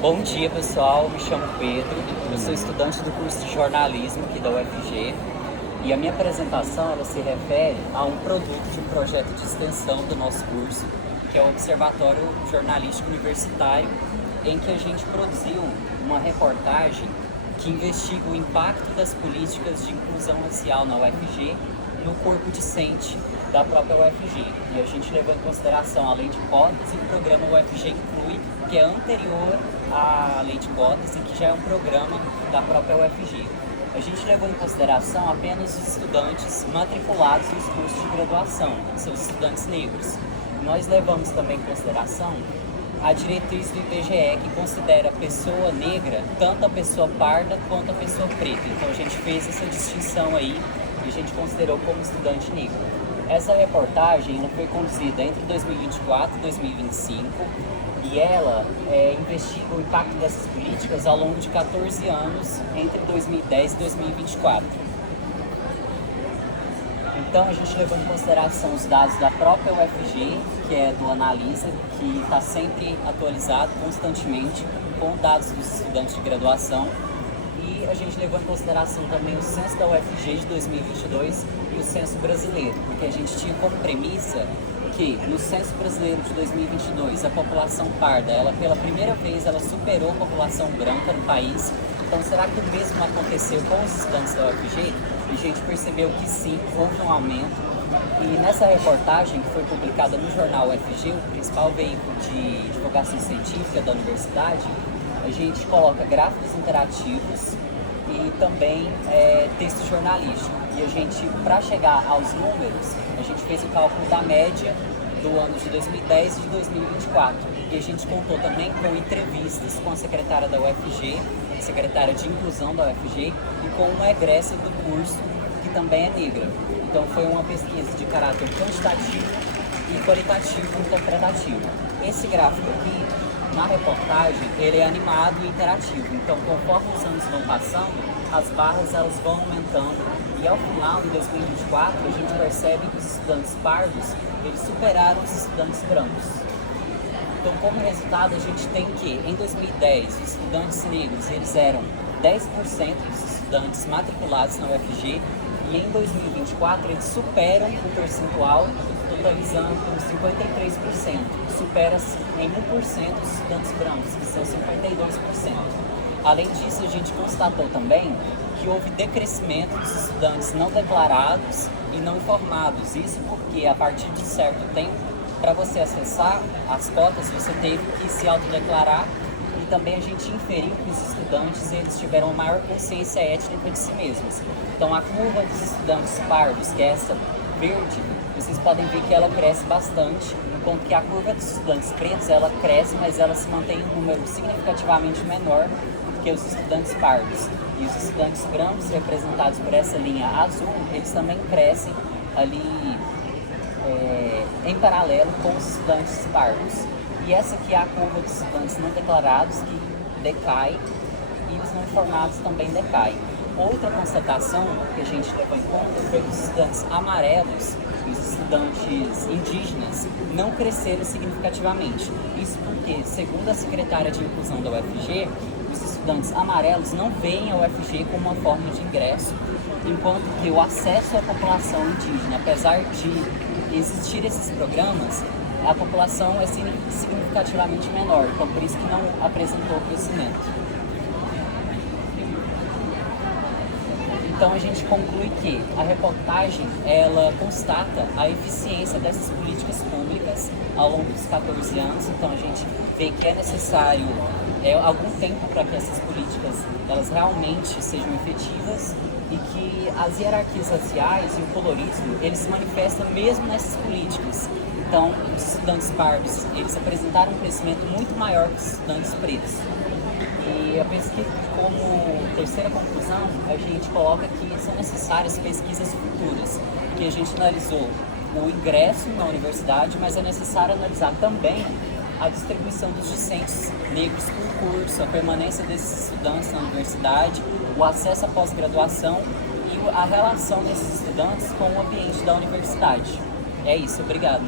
Bom dia, pessoal. Me chamo Pedro. Eu sou estudante do curso de jornalismo aqui da UFG. E a minha apresentação ela se refere a um produto de um projeto de extensão do nosso curso, que é o Observatório Jornalístico Universitário, em que a gente produziu uma reportagem que investiga o impacto das políticas de inclusão racial na UFG no corpo discente da própria UFG. E a gente levou em consideração a lei de cotas e o programa UFG Inclui, que é anterior à lei de cotas e que já é um programa da própria UFG. A gente levou em consideração apenas os estudantes matriculados nos cursos de graduação, que são os estudantes negros. Nós levamos também em consideração a diretriz do IBGE, que considera a pessoa negra tanto a pessoa parda quanto a pessoa preta. Então a gente fez essa distinção aí e a gente considerou como estudante negro. Essa reportagem ela foi conduzida entre 2024 e 2025 e ela investiga o impacto dessas políticas ao longo de 14 anos, entre 2010 e 2024. Então a gente levou em consideração os dados da própria UFG, que é do Analisa, que está sempre atualizado constantemente com dados dos estudantes de graduação. E a gente levou em consideração também o censo da UFG de 2022 e o censo brasileiro, porque a gente tinha como premissa que no censo brasileiro de 2022 a população parda, ela pela primeira vez ela superou a população branca no país. Então será que o mesmo aconteceu com os estudantes da UFG? E a gente percebeu que sim, houve um aumento. E nessa reportagem que foi publicada no jornal UFG, o principal veículo de divulgação científica da universidade, a gente coloca gráficos interativos e também texto jornalístico. E a gente, para chegar aos números, a gente fez o cálculo da média do ano de 2010 e de 2024. E a gente contou também com entrevistas com a secretária da UFG, secretária de inclusão da UFG, e com uma egressa do curso, que também é negra. Então foi uma pesquisa de caráter quantitativo e qualitativo interpretativo. Esse gráfico aqui, na reportagem, ele é animado e interativo. Então, conforme os anos vão passando, as barras elas vão aumentando e ao final, em 2024, a gente percebe que os estudantes pardos eles superaram os estudantes brancos. Então, como resultado, a gente tem que, em 2010, os estudantes negros eles eram 10% dos estudantes matriculados na UFG e em 2024 eles superam o percentual, totalizando 53%. Supera em 1% os estudantes brancos, que são 52%. Além disso, a gente constatou também que houve decrescimento dos estudantes não declarados e não informados. Isso porque, a partir de certo tempo, para você acessar as cotas, você teve que se autodeclarar e também a gente inferiu que os estudantes eles tiveram uma maior consciência étnica de si mesmos. Então, a curva dos estudantes pardos, que é essa verde, vocês podem ver que ela cresce bastante, enquanto que a curva dos estudantes pretos, ela cresce, mas ela se mantém em um número significativamente menor que os estudantes pardos. E os estudantes brancos, representados por essa linha azul, eles também crescem ali em paralelo com os estudantes pardos. E essa aqui é a curva dos estudantes não declarados, que decai, e os não informados também decaem. Outra constatação que a gente levou em conta foi que os estudantes amarelos e os estudantes indígenas não cresceram significativamente. Isso porque, segundo a secretária de inclusão da UFG, os estudantes amarelos não veem a UFG como uma forma de ingresso, enquanto que o acesso à população indígena, apesar de existir esses programas, a população é significativamente menor, então por isso que não apresentou crescimento. Então a gente conclui que a reportagem ela constata a eficiência dessas políticas públicas ao longo dos 14 anos. Então a gente vê que é necessário algum tempo para que essas políticas elas realmente sejam efetivas e que as hierarquias raciais e o colorismo eles se manifestam mesmo nessas políticas. Então os estudantes pardos eles apresentaram um crescimento muito maior que os estudantes pretos. E a pesquisa, como terceira conclusão, a gente coloca que são necessárias pesquisas futuras, que a gente analisou o ingresso na universidade, mas é necessário analisar também a distribuição dos discentes negros por curso, a permanência desses estudantes na universidade, o acesso à pós-graduação e a relação desses estudantes com o ambiente da universidade. É isso, obrigado.